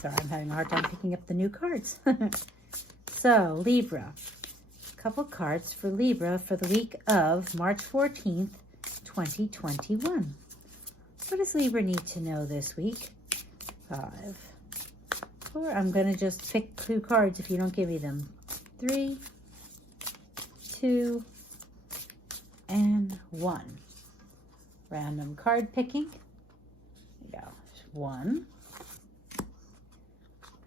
Sorry, I'm having a hard time picking up the new cards. So, Libra. A couple cards for Libra for the week of March 14th, 2021. What does Libra need to know this week? 5, 4. I'm going to just pick 2 cards if you don't give me them. 3, 2, and 1. Random card picking. There you go. 1.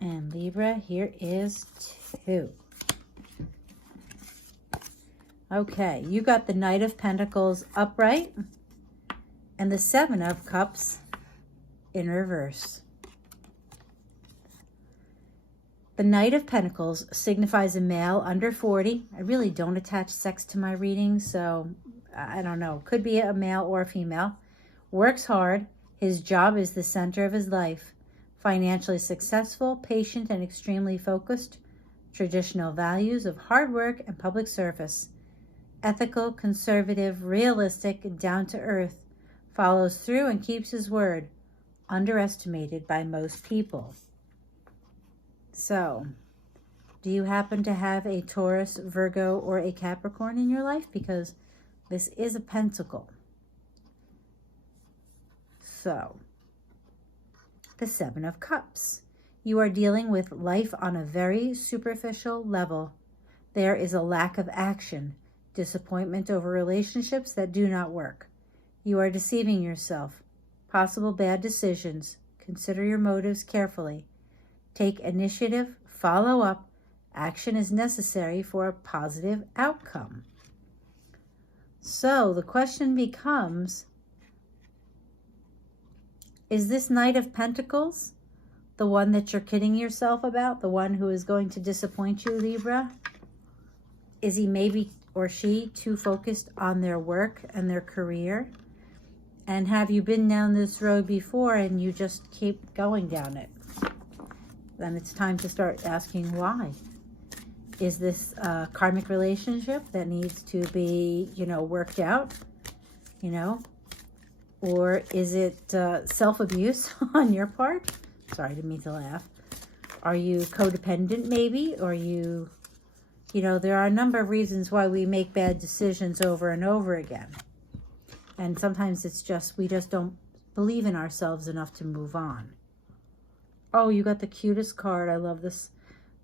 And Libra, here is 2. Okay, you got the Knight of Pentacles upright and the 7 of Cups in reverse. The Knight of Pentacles signifies a male under 40. I really don't attach sex to my readings, so I don't know. Could be a male or a female. Works hard. His job is the center of his life. Financially successful, patient, and extremely focused. Traditional values of hard work and public service. Ethical, conservative, realistic, down to earth. Follows through and keeps his word. Underestimated by most people. So, do you happen to have a Taurus, Virgo, or a Capricorn in your life? Because this is a pentacle. So, the 7 of Cups. You are dealing with life on a very superficial level. There is a lack of action, disappointment over relationships that do not work. You are deceiving yourself. Possible bad decisions. Consider your motives carefully. Take initiative, follow up. Action is necessary for a positive outcome. So the question becomes, is this Knight of Pentacles the one that you're kidding yourself about? The one who is going to disappoint you, Libra? Is he maybe or she too focused on their work and their career? And have you been down this road before and you just keep going down it? Then it's time to start asking why. Is this a karmic relationship that needs to be, worked out, Or is it self-abuse on your part? Sorry, I didn't mean to laugh. Are you codependent maybe? Or there are a number of reasons why we make bad decisions over and over again. And sometimes it's just, we just don't believe in ourselves enough to move on. Oh, you got the cutest card. I love this.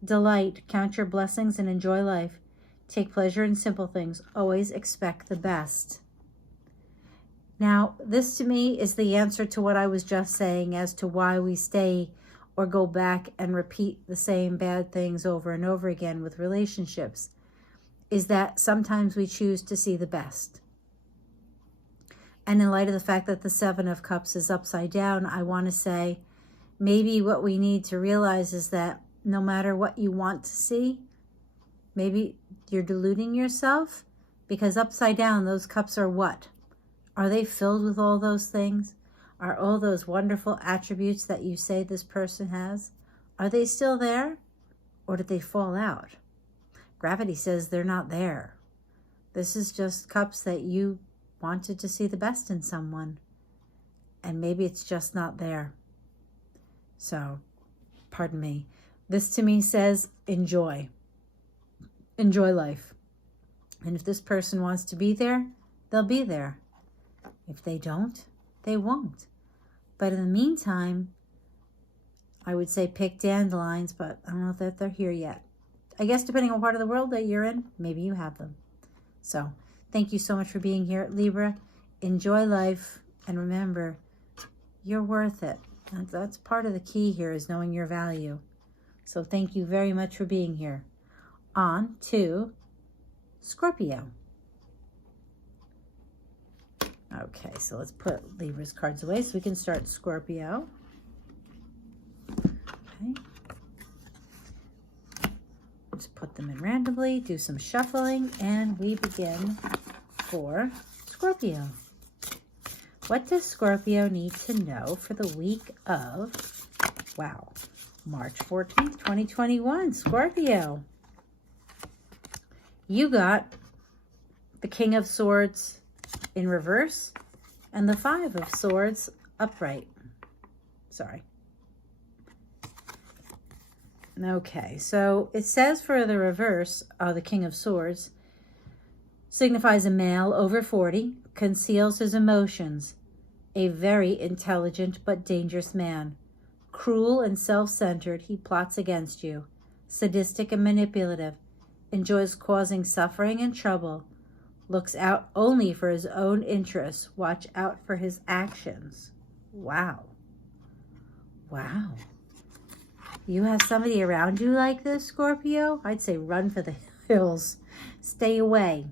Delight. Count your blessings and enjoy life. Take pleasure in simple things. Always expect the best. Now, this to me is the answer to what I was just saying as to why we stay or go back and repeat the same bad things over and over again with relationships, is that sometimes we choose to see the best. And in light of the fact that the 7 of Cups is upside down, I want to say maybe what we need to realize is that no matter what you want to see, maybe you're deluding yourself, because upside down, those cups are what? Are they filled with all those things? Are all those wonderful attributes that you say this person has? Are they still there? Or did they fall out? Gravity says they're not there. This is just cups that you wanted to see the best in someone. And maybe it's just not there. So, pardon me. This to me says enjoy. Enjoy life. And if this person wants to be there, they'll be there. If they don't, they won't. But in the meantime, I would say pick dandelions, but I don't know that they're here yet. I guess depending on what part of the world that you're in, maybe you have them. So, thank you so much for being here, Libra. Enjoy life, and remember, you're worth it. That's part of the key here, is knowing your value. So thank you very much for being here. On to Scorpio. Okay, so let's put Libra's cards away so we can start Scorpio. Okay. Let's put them in randomly, do some shuffling, and we begin for Scorpio. What does Scorpio need to know for the week of, March 14th, 2021? Scorpio. You got the King of Swords in reverse and the 5 of Swords upright. Sorry. Okay, so it says for the reverse, the King of Swords, signifies a male over 40, conceals his emotions, a very intelligent but dangerous man. Cruel and self-centered, he plots against you. Sadistic and manipulative, enjoys causing suffering and trouble, looks out only for his own interests. Watch out for his actions. Wow. Wow. You have somebody around you like this, Scorpio? I'd say run for the hills. Stay away.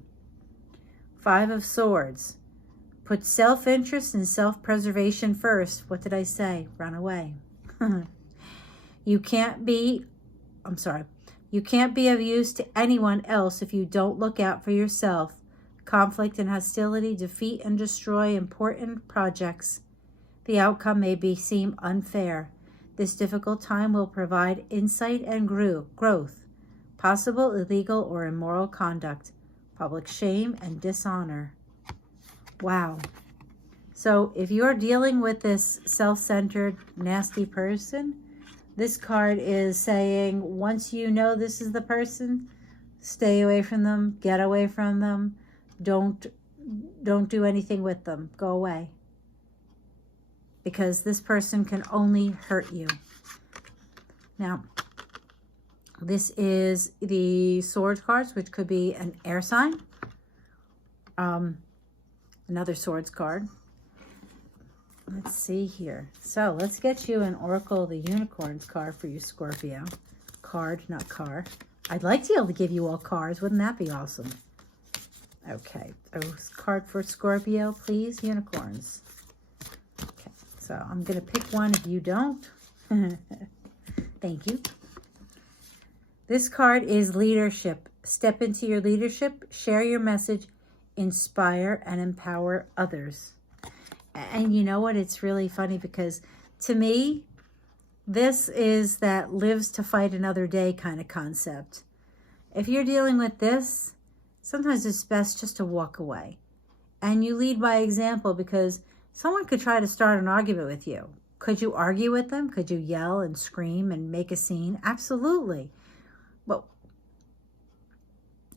5 of Swords. Put self-interest and self-preservation first. What did I say? Run away. You can't be of use to anyone else if you don't look out for yourself. Conflict and hostility defeat and destroy important projects. The outcome may seem unfair. This difficult time will provide insight and growth, possible illegal or immoral conduct, public shame and dishonor. Wow. So if you're dealing with this self-centered, nasty person, this card is saying once you know this is the person, stay away from them, get away from them, don't do anything with them, go away. Because this person can only hurt you. Now, this is the Swords cards, which could be an air sign. Another Swords card. Let's see here. So let's get you an Oracle of the Unicorns card for you, Scorpio. Card, not car. I'd like to be able to give you all cards. Wouldn't that be awesome? Okay. A card for Scorpio, please. Unicorns. Okay. So I'm going to pick one if you don't. Thank you. This card is leadership. Step into your leadership. Share your message. Inspire and empower others. And you know what? It's really funny because to me, this is that lives to fight another day kind of concept. If you're dealing with this, sometimes it's best just to walk away. And you lead by example because someone could try to start an argument with you. Could you argue with them? Could you yell and scream and make a scene? Absolutely. But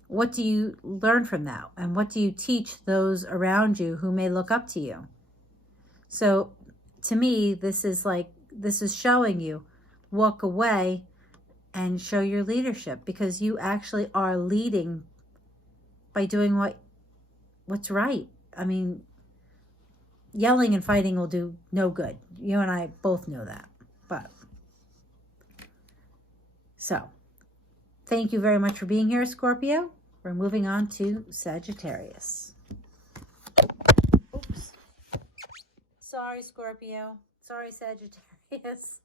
what do you learn from that? And what do you teach those around you who may look up to you? So to me, this is showing you walk away and show your leadership because you actually are leading by doing what's right. I mean, yelling and fighting will do no good. You and I both know that. But so thank you very much for being here, Scorpio. We're moving on to Sagittarius. Oops. Sorry, Scorpio. Sorry, Sagittarius.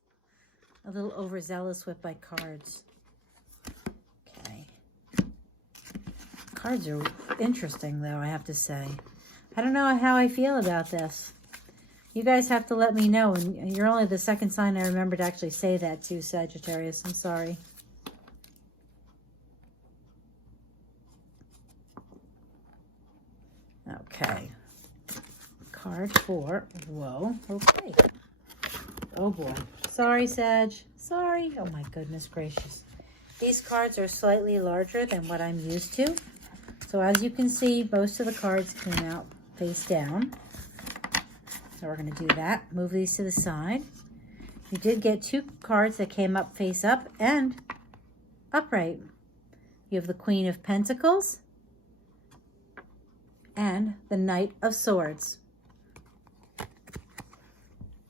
A little overzealous with my cards. Okay. Cards are interesting, though, I have to say. I don't know how I feel about this. You guys have to let me know. And you're only the second sign I remember to actually say that to, Sagittarius. I'm sorry. Okay. Card 4. Whoa. Okay. Oh, boy. Sorry, Sag. Sorry. Oh, my goodness gracious. These cards are slightly larger than what I'm used to. So, as you can see, most of the cards came out face down. So, we're going to do that. Move these to the side. You did get 2 cards that came up face up and upright. You have the Queen of Pentacles and the Knight of Swords.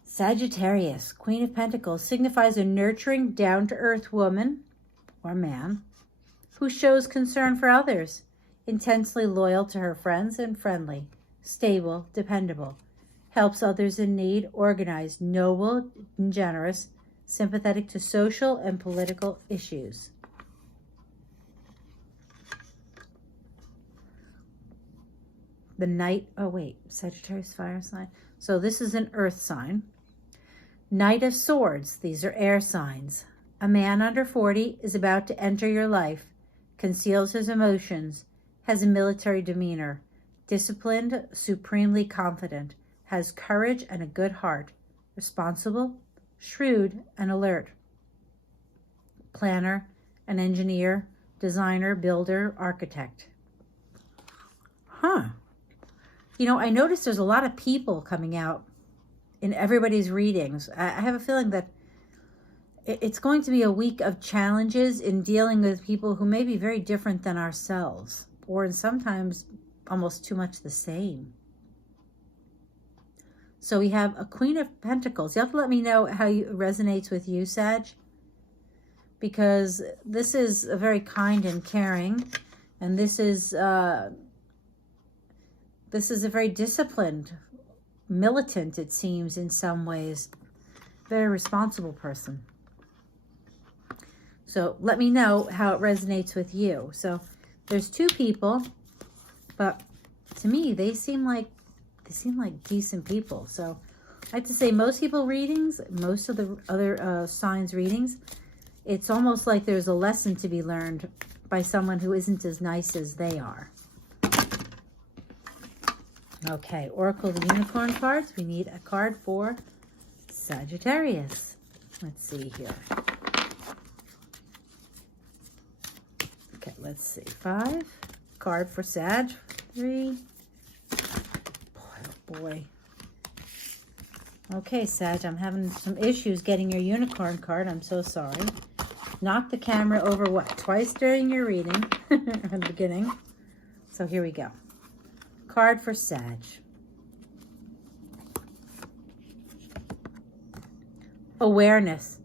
Sagittarius, Queen of Pentacles, signifies a nurturing, down-to-earth woman or man who shows concern for others, intensely loyal to her friends and friendly, stable, dependable, helps others in need, organized, noble and generous, sympathetic to social and political issues. The Knight, oh wait, Sagittarius fire sign. So this is an earth sign. Knight of Swords, these are air signs. A man under 40 is about to enter your life, conceals his emotions, has a military demeanor, disciplined, supremely confident, has courage and a good heart, responsible, shrewd, and alert. planner, an engineer, designer, builder, architect. Huh. You know, I noticed there's a lot of people coming out in everybody's readings. I have a feeling that it's going to be a week of challenges in dealing with people who may be very different than ourselves, or sometimes almost too much the same. So we have a Queen of Pentacles. You have to let me know how it resonates with you, Sag, because this is a very kind and caring, and this is a very disciplined, militant, it seems, in some ways, very responsible person. So let me know how it resonates with you. So there's two people, but to me, they seem like decent people. So I have to say, most people readings, most of the other signs readings, it's almost like there's a lesson to be learned by someone who isn't as nice as they are. Okay, Oracle of the Unicorn cards. We need a card for Sagittarius. Let's see here. Okay, let's see. 5. Card for Sag. 3. Boy. Okay, Sag, I'm having some issues getting your unicorn card. I'm so sorry. Knocked the camera over, what, twice during your reading at the beginning. So here we go. Card for Sag. Awareness.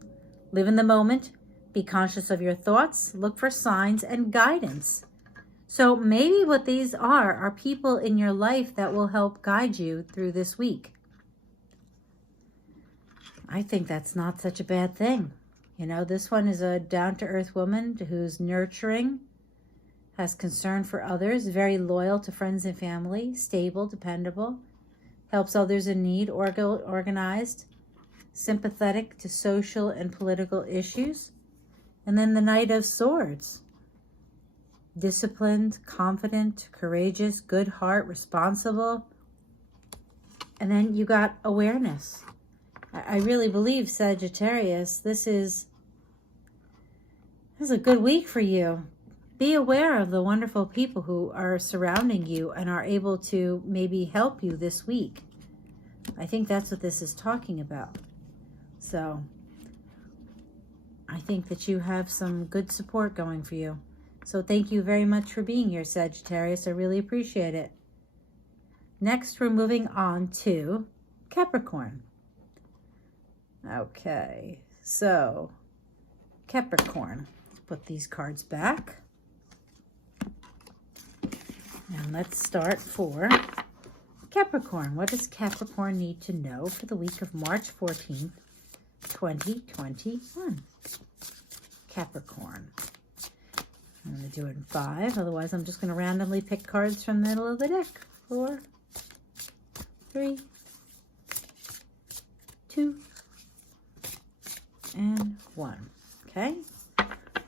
Live in the moment. Be conscious of your thoughts. Look for signs and guidance. So maybe what these are people in your life that will help guide you through this week. I think that's not such a bad thing. You know, this one is a down-to-earth woman who's nurturing, has concern for others, very loyal to friends and family, stable, dependable, helps others in need, organized, sympathetic to social and political issues. And then the Knight of Swords. Disciplined, confident, courageous, good heart, responsible. And then you got awareness. I really believe, Sagittarius, this is a good week for you. Be aware of the wonderful people who are surrounding you and are able to maybe help you this week. I think that's what this is talking about. So I think that you have some good support going for you. So thank you very much for being here, Sagittarius. I really appreciate it. Next, we're moving on to Capricorn. Okay, so Capricorn. Let's put these cards back. And let's start for Capricorn. What does Capricorn need to know for the week of March 14th, 2021? Capricorn. I'm going to do it in 5. Otherwise, I'm just going to randomly pick cards from the middle of the deck. 4, 3, 2, and 1. Okay.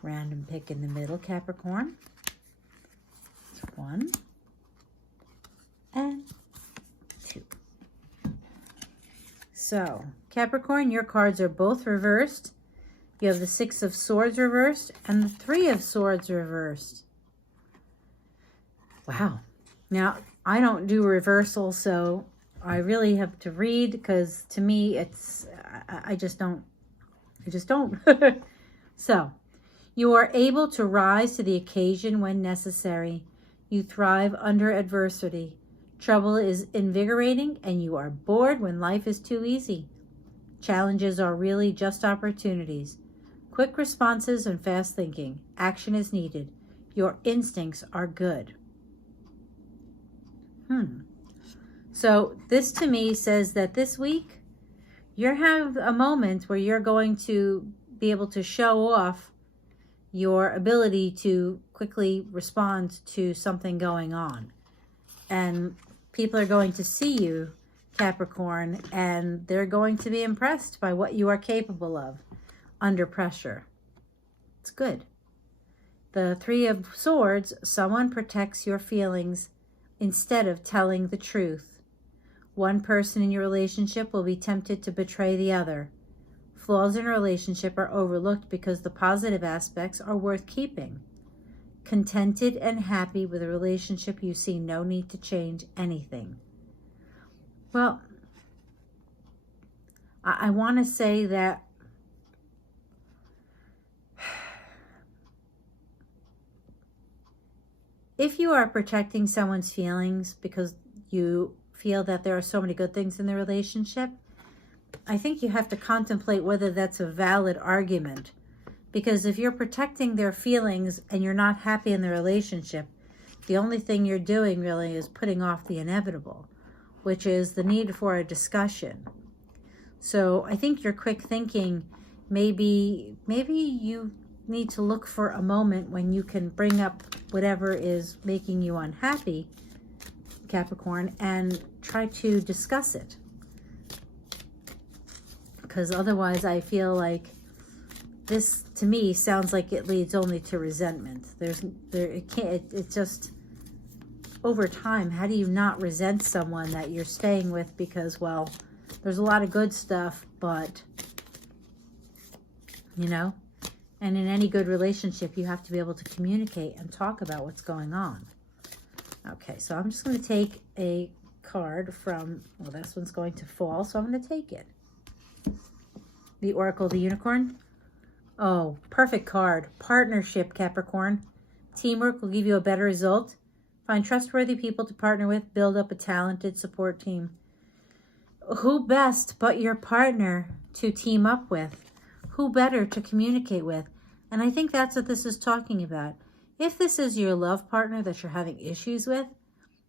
Random pick in the middle, Capricorn. It's 1 and 2. So, Capricorn, your cards are both reversed. You have the 6 of Swords reversed and the 3 of Swords reversed. Wow. Now, I don't do reversal, so I really have to read because to me, I just don't. So, you are able to rise to the occasion when necessary. You thrive under adversity. Trouble is invigorating and you are bored when life is too easy. Challenges are really just opportunities. Quick responses and fast thinking. Action is needed. Your instincts are good. So this to me says that this week you have a moment where you're going to be able to show off your ability to quickly respond to something going on. And people are going to see you, Capricorn, and they're going to be impressed by what you are capable of under pressure. It's good. The 3 of Swords, someone protects your feelings instead of telling the truth. One person in your relationship will be tempted to betray the other. flaws in a relationship are overlooked because the positive aspects are worth keeping. Contented and happy with a relationship, you see no need to change anything. Well, I want to say that if you are protecting someone's feelings because you feel that there are so many good things in the relationship, I think you have to contemplate whether that's a valid argument. Because if you're protecting their feelings and you're not happy in the relationship, the only thing you're doing really is putting off the inevitable, which is the need for a discussion. So I think your quick thinking, maybe you need to look for a moment when you can bring up whatever is making you unhappy, Capricorn, and try to discuss it. Because otherwise I feel like this, to me, sounds like it leads only to resentment. It just, over time, how do you not resent someone that you're staying with because, well, there's a lot of good stuff, but, you know, and in any good relationship, you have to be able to communicate and talk about what's going on. Okay, so I'm just going to take a card from, well, this one's going to fall, so I'm going to take it. The Oracle of the Unicorn. Oh, perfect card. Partnership, Capricorn. Teamwork will give you a better result. Find trustworthy people to partner with. Build up a talented support team. Who best but your partner to team up with? Who better to communicate with? And I think that's what this is talking about. If this is your love partner that you're having issues with,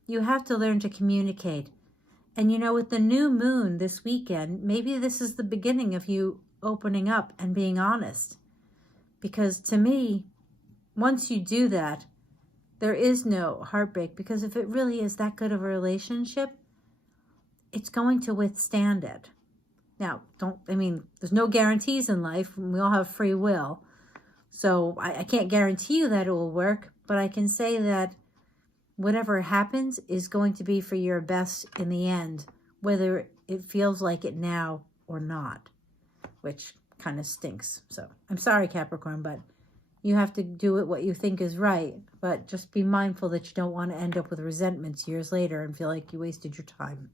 you have to learn to communicate. And you know, with the new moon this weekend, maybe this is the beginning of you opening up and being honest. Because to me, once you do that, there is no heartbreak. Because if it really is that good of a relationship, it's going to withstand it. Now, there's no guarantees in life. We all have free will. So I can't guarantee you that it will work. But I can say that whatever happens is going to be for your best in the end, whether it feels like it now or not, which kind of stinks. So I'm sorry, Capricorn, but you have to do it what you think is right. But just be mindful that you don't want to end up with resentments years later and feel like you wasted your time.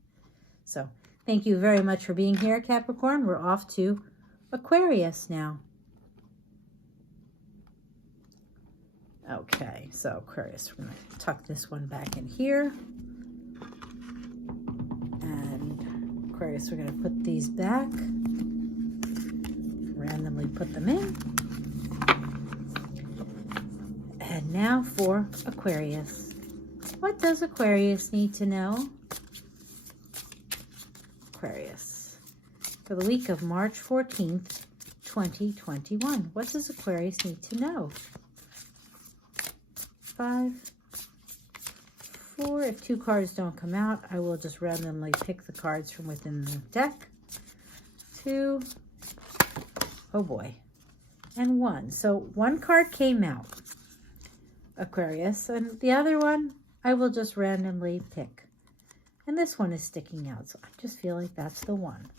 So thank you very much for being here, Capricorn. We're off to Aquarius now. Okay, so Aquarius, we're going to tuck this one back in here. And Aquarius, we're going to put these back. Randomly put them in. And now for Aquarius. What does Aquarius need to know? Aquarius. For the week of March 14th, 2021. What does Aquarius need to know? 5, 4. If 2 cards don't come out, I will just randomly pick the cards from within the deck. 2. Oh boy. And 1. So 1 card came out, Aquarius, and the other one I will just randomly pick. And this one is sticking out, so I just feel like that's the one.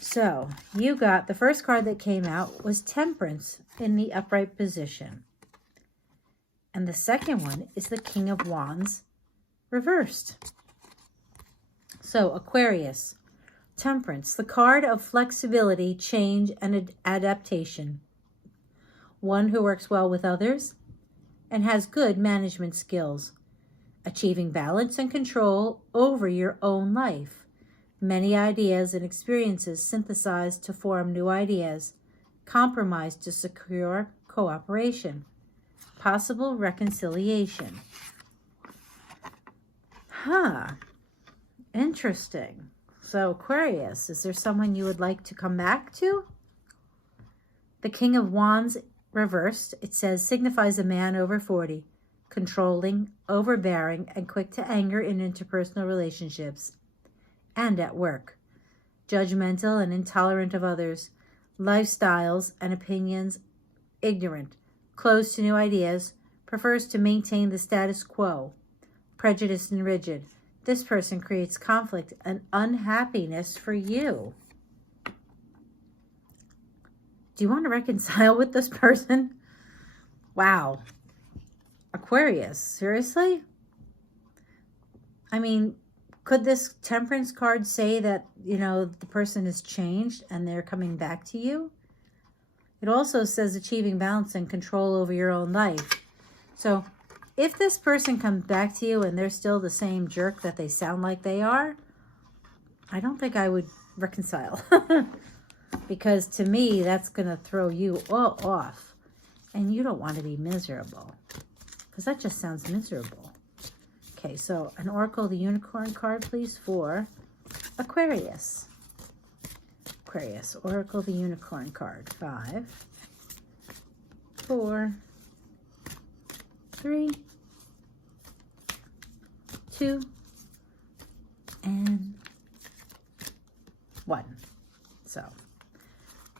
So you got, the first card that came out was Temperance in the upright position. And the second one is the King of Wands reversed. So Aquarius, Temperance, the card of flexibility, change, and adaptation. One who works well with others and has good management skills. Achieving balance and control over your own life. Many ideas and experiences synthesized to form new ideas. Compromise to secure cooperation. Possible reconciliation. Interesting. So Aquarius, is there someone you would like to come back to? The King of Wands reversed, it says, signifies a man over 40, controlling, overbearing, and quick to anger in interpersonal relationships and at work. Judgmental and intolerant of others, lifestyles and opinions ignorant, closed to new ideas, prefers to maintain the status quo, prejudiced and rigid. This person creates conflict and unhappiness for you. Do you want to reconcile with this person? Wow. Aquarius, seriously? I mean, could this Temperance card say that, you know, the person has changed and they're coming back to you? It also says achieving balance and control over your own life. So if this person comes back to you and they're still the same jerk that they sound like they are, I don't think I would reconcile. Because to me, that's going to throw you all off. And you don't want to be miserable. Because that just sounds miserable. Okay, so an Oracle of the Unicorn card, please, for Aquarius. Aquarius, Oracle of the Unicorn card. 5, 4, 3, 2, and 1. So,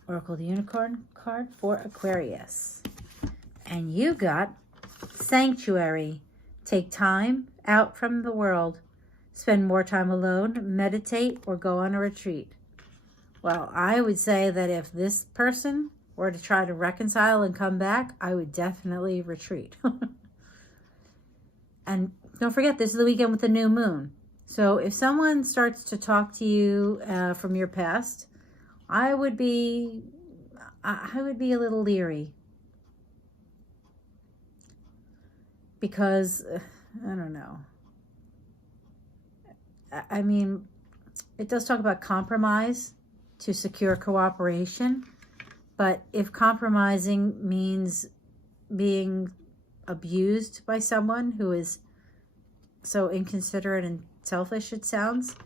Oracle of the Unicorn card for Aquarius. And you got Sanctuary. Take time out from the world. Spend more time alone, meditate, or go on a retreat. Well, I would say that if this person were to try to reconcile and come back, I would definitely retreat. And don't forget, this is the weekend with the new moon. So if someone starts to talk to you from your past, I would be a little leery. Because, I don't know. I mean, it does talk about compromise to secure cooperation. But if compromising means being abused by someone who is so inconsiderate and selfish, it sounds.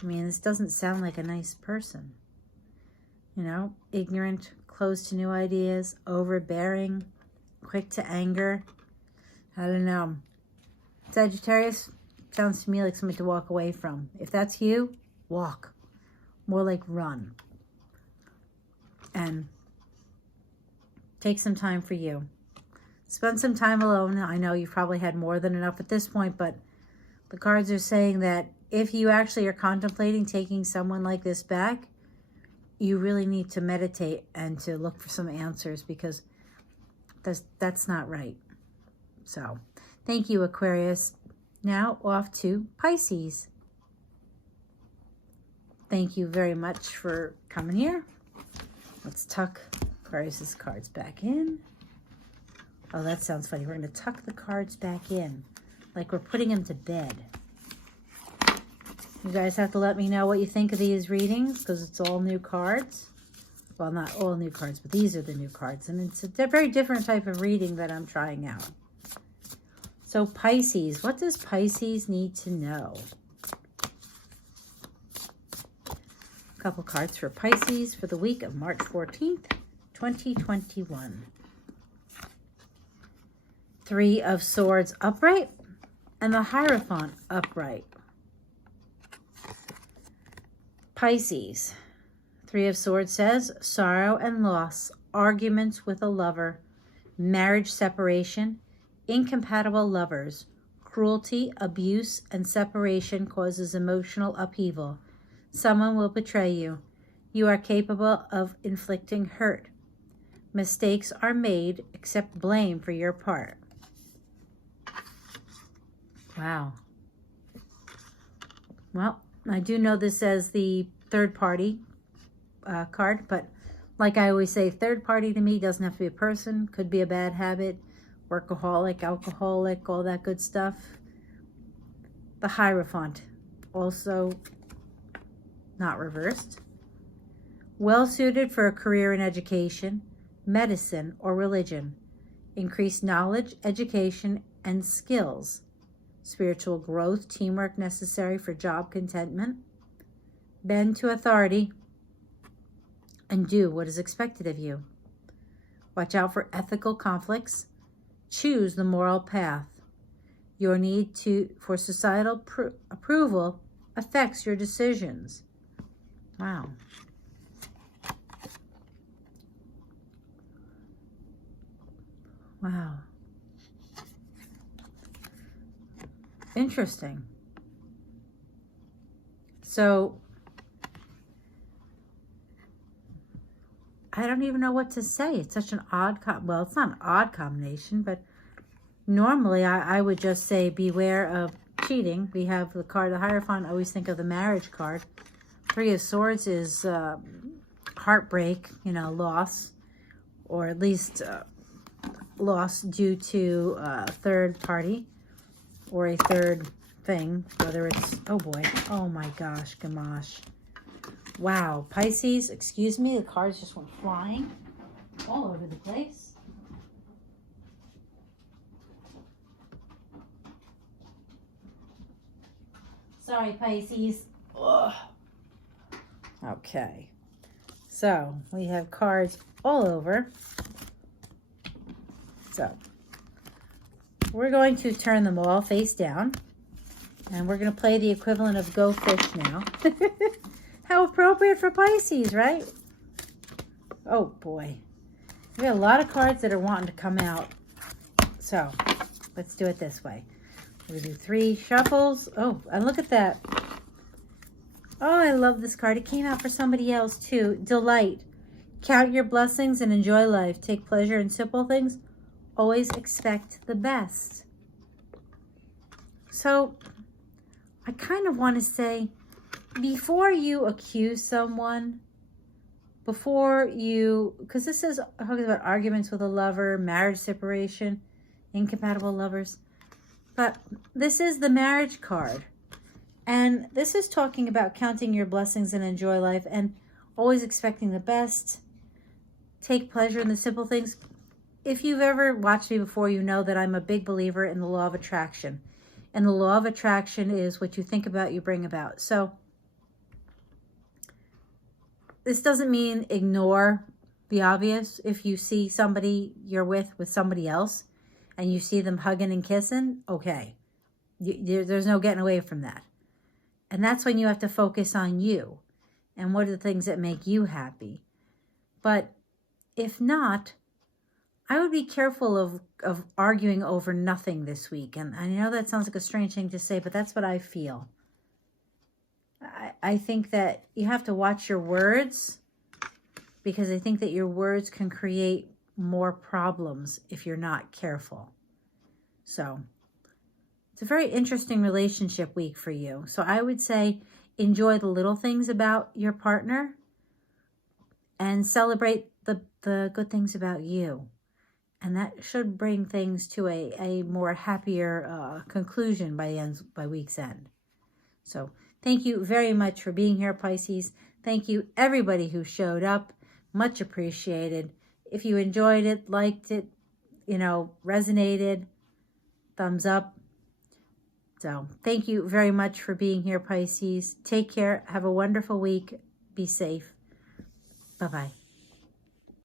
I mean, this doesn't sound like a nice person. You know, ignorant, closed to new ideas, overbearing, quick to anger. I don't know. Sagittarius sounds to me like something to walk away from. If that's you, walk. More like run. And take some time for you. Spend some time alone. I know you've probably had more than enough at this point, but the cards are saying that if you actually are contemplating taking someone like this back, you really need to meditate and to look for some answers, because that's not right. So, thank you, Aquarius. Now off to Pisces. Thank you very much for coming here. Let's tuck Aquarius's cards back in. Oh, that sounds funny. We're going to tuck the cards back in, like we're putting them to bed. You guys have to let me know what you think of these readings, because it's all new cards. Well, not all new cards, but these are the new cards. And it's a very different type of reading that I'm trying out. So Pisces, what does Pisces need to know? A couple cards for Pisces for the week of March 14th, 2021. 3 of Swords upright and the Hierophant upright. Pisces, 3 of Swords says sorrow and loss, arguments with a lover, marriage separation, incompatible lovers, cruelty, abuse, and separation causes emotional upheaval. Someone will betray you. You are capable of inflicting hurt. Mistakes are made, accept blame for your part. Wow. Well, I do know this as the third party card, but like I always say, third party to me doesn't have to be a person, could be a bad habit, workaholic, alcoholic, all that good stuff. The Hierophant, also not reversed. Well suited for a career in education, medicine, or religion. Increased knowledge, education, and skills. Spiritual growth, teamwork necessary for job contentment. Bend to authority and do what is expected of you. Watch out for ethical conflicts. Choose the moral path. Your need for societal approval affects your decisions. Wow. Wow. Interesting. So, I don't even know what to say. It's such an odd, well, it's not an odd combination, but normally I would just say beware of cheating. We have the card, the Hierophant. I always think of the marriage card. Three of Swords is heartbreak, you know, loss, or at least loss due to a third party or a third thing, whether it's, oh boy, oh my gosh, gamash. Wow, Pisces, excuse me, the cards just went flying all over the place. Sorry, Pisces. Ugh. Okay, so we have cards all over. So we're going to turn them all face down, and we're going to play the equivalent of Go Fish now. How appropriate for Pisces, right? Oh boy, we got a lot of cards that are wanting to come out. So let's do it this way. We do 3 shuffles. Oh, and look at that. Oh, I love this card. It came out for somebody else too. Delight. Count your blessings and enjoy life. Take pleasure in simple things. Always expect the best. So I kind of want to say, before you accuse someone, before you, because this is talking about arguments with a lover, marriage separation, incompatible lovers, but this is the marriage card. And this is talking about counting your blessings and enjoy life and always expecting the best. Take pleasure in the simple things. If you've ever watched me before, you know that I'm a big believer in the law of attraction. And the law of attraction is what you think about, you bring about. So this doesn't mean ignore the obvious. If you see somebody you're with somebody else and you see them hugging and kissing, okay. There's no getting away from that. And that's when you have to focus on you and what are the things that make you happy. But if not, I would be careful of arguing over nothing this week. And I know that sounds like a strange thing to say, but that's what I feel. I think that you have to watch your words, because I think that your words can create more problems if you're not careful. So it's a very interesting relationship week for you. So I would say enjoy the little things about your partner and celebrate the good things about you. And that should bring things to a more happier conclusion by week's end. So thank you very much for being here, Pisces. Thank you, everybody who showed up. Much appreciated. If you enjoyed it, liked it, you know, resonated, thumbs up. So thank you very much for being here, Pisces. Take care. Have a wonderful week. Be safe. Bye-bye.